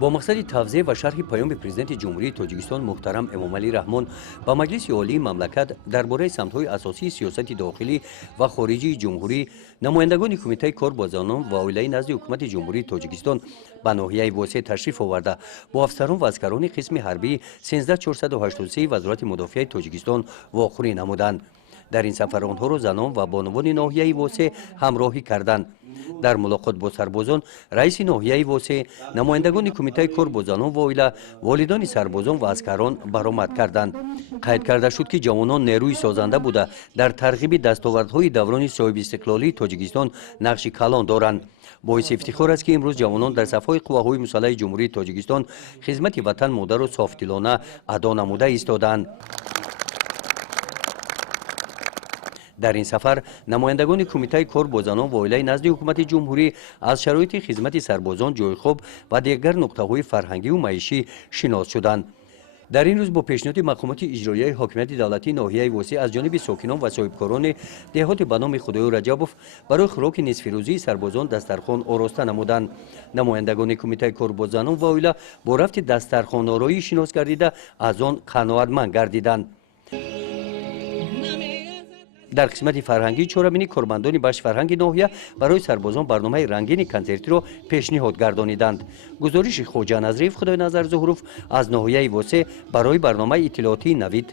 با مقصد توضیح و شرح پیام پرزیدنت جمهوری تاجیکستان محترم امامعلی رحمان با مجلس عالی مملکت درباره سمت‌های اساسی سیاست داخلی و خارجی جمهوری، نمایندگان کمیته کار با زنان و اولیای نزد حکومت جمهوری تاجیکستان به ناحیه واسع تشریف آورده با افسران و عسکران قسم حربی 13483 وزارت مدافع تاجیکستان واخوری نمودند. در این سفر آنها را زنان و بانوان ناحیه واسع همراهی کردند. در ملاقات با سربازان، رئیس ناحیه واسع، نمایندگان کمیته کار با زنان و اویله، والدان سربازان و عسکران برآمد کردند. قید کرده شد که جوانان نیروی سازنده بوده در ترغیب دستاوردهای دوران صاحب استقلالی تاجیکستان نقش کلان دارند. باعث افتخار است که امروز جوانان در صفهای قواهای مسلح جمهوری تاجیکستان خدمت وطن مادر و صافدلانه ادا نموده ایستادند. در این سفر نمایندگان کمیته کار با زنان و اویله نزد حکومت جمهوری از شرایط خدمت سربازان، جای خواب و دیگر نقطه‌های فرهنگی و معیشی شناس شدند. در این روز با پیشنهاد مقامات اجرایی حاکمیت دولتی ناحیه واسع از جانب ساکنان و صاحبکاران دهات به نام خدای رجبوف برای خوراک نصف روزی سربازان دسترخوان آراسته نمودند. نمایندگان کمیته کار با زنان و اویله با رفت دسترخوان آرایی شناس گردیده از آن قناعتمند گردیدند. در قسمت فرهنگی چهارمین کارمندان بخش فرهنگ ناحیه برای سربازان برنامه رنگین کنسرتی را پیشنهاد گردانیدند. گزارش خواجه نظریف خدای نظر ظهروف از ناحیه واسع برای برنامه اطلاعاتی نوید